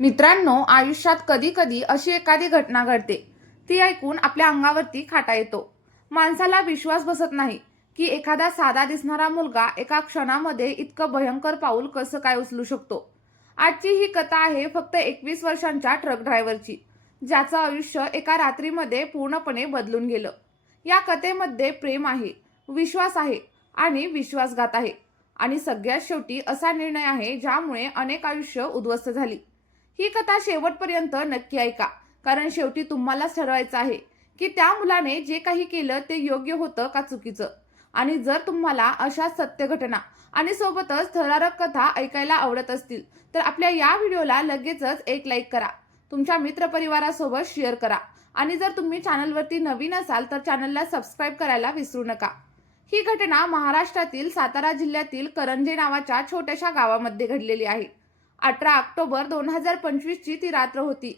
मित्रांनो, आयुष्यात कधी कधी अशी एखादी घटना घडते, ती ऐकून आपल्या अंगावरती काटा येतो. माणसाला विश्वास बसत नाही की एखादा साधा दिसणारा मुलगा एका क्षणामध्ये इतकं भयंकर पाऊल कसं काय उचलू शकतो. आजची ही कथा आहे फक्त 21 वर्षांच्या ट्रक ड्रायव्हरची, ज्याचं आयुष्य एका रात्रीमध्ये पूर्णपणे बदलून गेलं. या कथेमध्ये प्रेम आहे, विश्वास आहे आणि विश्वासघात आहे. आणि सगळ्यात शेवटी असा निर्णय आहे ज्यामुळे अनेक आयुष्य उद्ध्वस्त झाली. ही कथा शेवटपर्यंत नक्की ऐका, कारण शेवटी तुम्हालाच ठरवायचं आहे की त्या मुलाने जे काही केलं ते योग्य होतं का चुकीचं. आणि जर तुम्हाला अशा सत्य घटना आणि सोबतच थरारक कथा ऐकायला आवडत असतील तर आपल्या या व्हिडिओला लगेचच एक लाईक करा, तुमच्या मित्रपरिवारासोबत शेअर करा आणि जर तुम्ही चॅनलवरती नवीन असाल तर चॅनलला सबस्क्राईब करायला विसरू नका. ही घटना महाराष्ट्रातील सातारा जिल्ह्यातील करंजे नावाच्या छोट्याशा गावामध्ये घडलेली आहे. 18 ऑक्टोबर 2025 ची ती रात्र होती.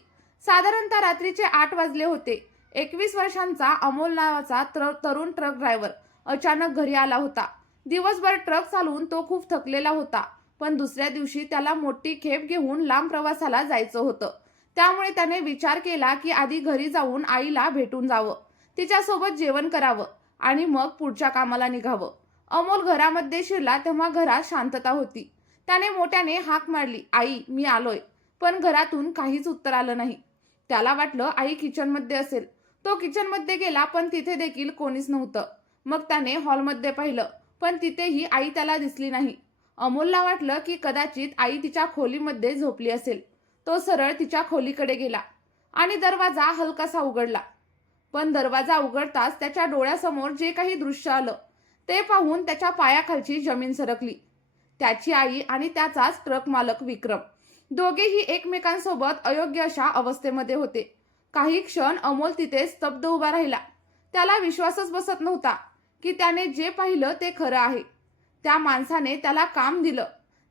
साधारणतः रात्रीचे 8 वाजले होते. 21 वर्षांचा अमोल नावाचा तरुण ट्रक ड्रायव्हर अचानक घरी आला होता. दिवसभर ट्रक चालवून तो खूप थकलेला होता, पण दुसऱ्या दिवशी त्याला मोठी खेप घेऊन लांब प्रवासाला जायचं होतं. त्यामुळे त्याने विचार केला की आधी घरी जाऊन आईला भेटून जावं, तिच्यासोबत जेवण करावं आणि मग पुढच्या कामाला निघावं. अमोल घरामध्ये शिरला तेव्हा घरात शांतता होती. त्याने मोठ्याने हाक मारली, आई मी आलोय. पण घरातून काहीच उत्तर आलं नाही. त्याला वाटलं आई किचनमध्ये असेल. तो किचनमध्ये गेला पण तिथे देखील कोणीच नव्हतं. मग त्याने हॉलमध्ये पाहिलं, पण तिथेही आई त्याला दिसली नाही. अमोलला वाटलं की कदाचित आई तिच्या खोलीमध्ये झोपली असेल. तो सरळ तिच्या खोलीकडे गेला आणि दरवाजा हलकासा उघडला. पण दरवाजा उघडताच त्याच्या डोळ्यासमोर जे काही दृश्य आलं ते पाहून त्याच्या पायाखालची जमीन सरकली. त्याची आई आणि त्याचाच ट्रक मालक विक्रम, दोघेही एकमेकांसोबत अयोग्य अशा अवस्थेमध्ये होते. काही क्षण अमोल तिथे स्तब्ध उभा राहिला. त्याला विश्वासच बसत नव्हता की त्याने जे पाहिलं ते खरं आहे. त्या माणसाने त्याला काम दिलं,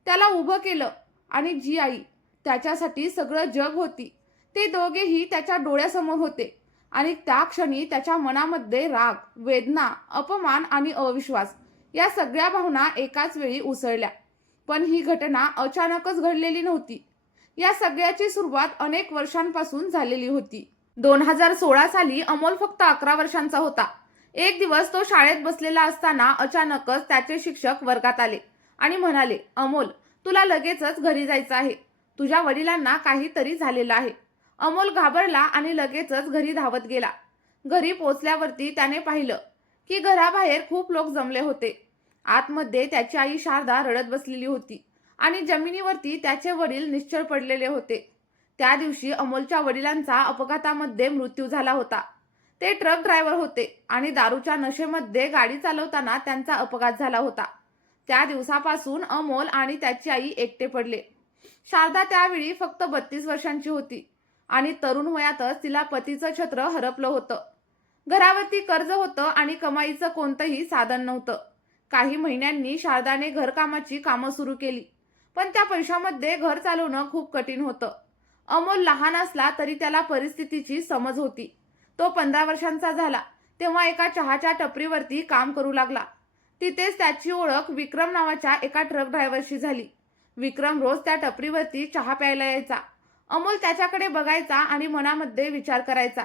त्याला उभं केलं आणि जी आई त्याच्यासाठी सगळं जग होती ते दोघेही त्याच्या डोळ्यासमोर होते. आणि त्या क्षणी त्याच्या मनामध्ये राग, वेदना, अपमान आणि अविश्वास या सगळ्या भावना एकाच वेळी उसळल्या. पण ही घटना अचानकच घडलेली नव्हती. या सगळ्याची सुरुवात अनेक वर्षांपासून झालेली होती. 2016 साली अमोल फक्त 11 वर्षांचा होता. एक दिवस तो शाळेत बसलेला असताना अचानकच त्याचे शिक्षक वर्गात आले आणि म्हणाले, अमोल तुला लगेचच घरी जायचं आहे, तुझ्या वडिलांना काहीतरी झालेलं आहे. अमोल घाबरला आणि लगेचच घरी धावत गेला. घरी पोहोचल्यावरती त्याने पाहिलं की घराबाहेर खूप लोक जमले होते. आतमध्ये त्याची आई शारदा रडत बसलेली होती आणि जमिनीवरती त्याचे वडील निश्चळ पडलेले होते. त्या दिवशी अमोलच्या वडिलांचा अपघातामध्ये मृत्यू झाला होता. ते ट्रक ड्रायव्हर होते आणि दारूच्या नशेमध्ये गाडी चालवताना त्यांचा अपघात झाला होता. त्या दिवसापासून अमोल आणि त्याची आई एकटे पडले. शारदा त्यावेळी फक्त 32 वर्षांची होती आणि तरुण वयातच तिला पतीचं छत्र हरपलं होतं. घरावरती कर्ज होतं आणि कमाईचं कोणतंही साधन नव्हतं. काही महिन्यांनी शारदाने घरकामाची कामं सुरू केली, पण त्या पैशामध्ये घर चालवणं खूप कठीण होतं. अमोल लहान असला तरी त्याला परिस्थितीची समज होती. तो 15 वर्षांचा झाला तेव्हा एका चहाच्या टपरीवरती काम करू लागला. तिथेच त्याची ओळख विक्रम नावाच्या एका ट्रक ड्रायव्हरशी झाली. विक्रम रोज त्या टपरीवरती चहा प्यायला यायचा. अमोल त्याच्याकडे बघायचा आणि मनामध्ये विचार करायचा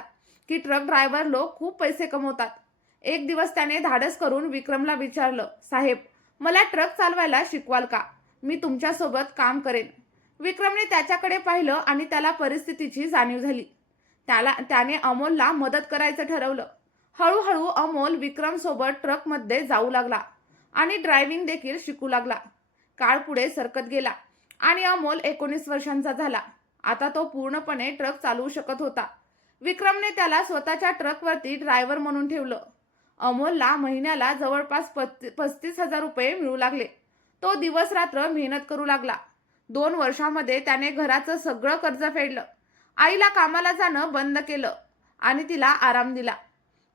की ट्रक ड्रायव्हर लोक खूप पैसे कमवतात. एक दिवस त्याने धाडस करून विक्रमला विचारलं, साहेब मला ट्रक चालवायला शिकवाल का? मी तुमच्यासोबत काम करेन. विक्रमने त्याच्याकडे पाहिलं आणि त्याला परिस्थितीची जाणीव झाली. त्याने अमोलला मदत करायचं ठरवलं. हळूहळू अमोल विक्रम सोबत ट्रकमध्ये जाऊ लागला आणि ड्रायव्हिंग देखील शिकू लागला. काळ पुढे सरकत गेला आणि अमोल 19 वर्षांचा झाला. आता तो पूर्णपणे ट्रक चालवू शकत होता. विक्रमने त्याला स्वतःच्या ट्रकवरती ड्रायव्हर म्हणून ठेवलं. अमोलला महिन्याला जवळपास 35,000 रुपये मिळू लागले. तो दिवस रात्र मेहनत करू लागला. 2 वर्षांमध्ये त्याने घराचं सगळं कर्ज फेडलं. आईला कामाला जाणं बंद केलं आणि तिला आराम दिला.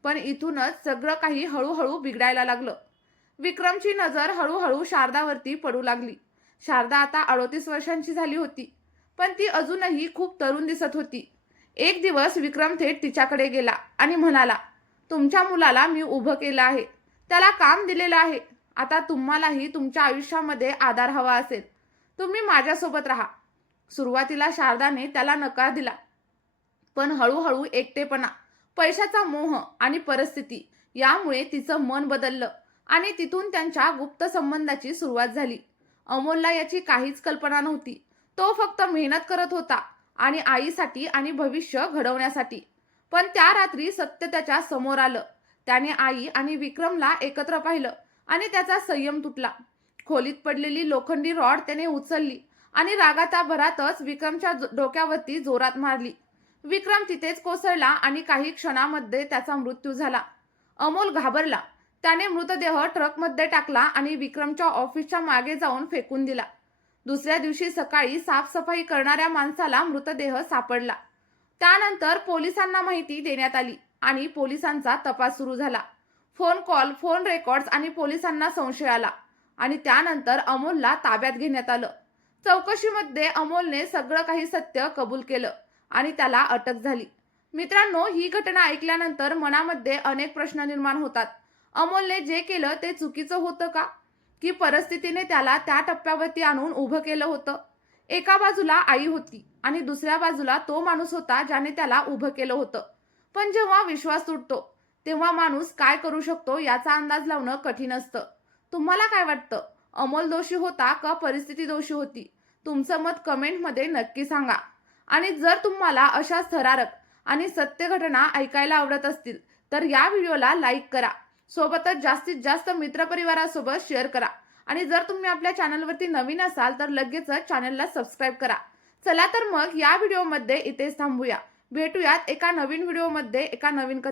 पण इथूनच सगळं काही हळूहळू बिघडायला लागलं. विक्रमची नजर हळूहळू शारदावरती पडू लागली. शारदा आता 38 वर्षांची झाली होती, पण ती अजूनही खूप तरुण दिसत होती. एक दिवस विक्रम थेट तिच्याकडे गेला आणि म्हणाला, तुमच्या मुलाला मी उभं केलं आहे, त्याला काम दिलेलं आहे. आता तुम्हालाही तुमच्या आयुष्यामध्ये आधार हवा असेल, तुम्ही माझ्यासोबत राहा. सुरुवातीला शारदाने त्याला नकार दिला, पण हळूहळू एकटेपणा, पैशाचा मोह आणि परिस्थिती यामुळे तिचं मन बदललं आणि तिथून त्यांच्या गुप्त संबंधाची सुरुवात झाली. अमोलला याची काहीच कल्पना नव्हती. तो फक्त मेहनत करत होता आणि आईसाठी आणि भविष्य घडवण्यासाठी. पण त्या रात्री सत्य त्याच्या समोर आलं. त्याने आई आणि विक्रमला एकत्र पाहिलं आणि त्याचा संयम तुटला. खोलीत पडलेली लोखंडी रॉड त्याने उचलली आणि रागाच्या भरातच विक्रमच्या डोक्यावरती जोरात मारली. विक्रम तिथेच कोसळला आणि काही क्षणामध्ये त्याचा मृत्यू झाला. अमोल घाबरला. त्याने मृतदेह ट्रकमध्ये टाकला आणि विक्रमच्या ऑफिसच्या मागे जाऊन फेकून दिला. दुसऱ्या दिवशी सकाळी साफसफाई करणाऱ्या माणसाला मृतदेह सापडला. त्यानंतर पोलिसांना माहिती देण्यात आली आणि पोलिसांचा तपास सुरू झाला. फोन कॉल, फोन रेकॉर्ड्स आणि पोलिसांना संशय आला आणि त्यानंतर अमोलला ताब्यात घेण्यात आलं. चौकशीमध्ये अमोलने सगळं काही सत्य कबूल केलं आणि त्याला अटक झाली. मित्रांनो, ही घटना ऐकल्यानंतर मनामध्ये अनेक प्रश्न निर्माण होतात. अमोलने जे केलं ते चुकीचं होतं का? की परिस्थितीने त्याला त्या टप्प्यावरती आणून उभं केलं होतं? एका बाजूला आई होती आणि दुसऱ्या बाजूला तो माणूस होता ज्याने त्याला उभं केलं होतं. पण जेव्हा विश्वास तुटतो तेव्हा माणूस काय करू शकतो याचा अंदाज लावणं कठीण असतं. तुम्हाला काय वाटतं? अमोल दोषी होता का परिस्थिती दोषी होती? तुमचं मत कमेंटमध्ये नक्की सांगा. आणि जर तुम्हाला अशा थरारक आणि सत्य घटना ऐकायला आवडत असतील तर या व्हिडिओला लाईक करा. सोबतच जास्तीत जास्त मित्रपरिवारासोबत शेअर करा. आणि जर तुम्ही आपल्या चॅनलवरती नवीन असाल तर लगेचच चॅनलला सबस्क्राईब करा. चला तर मग या व्हिडिओमध्ये इथेच थांबूया. भेटूयात एका नवीन व्हिडिओमध्ये एका नवीन कथे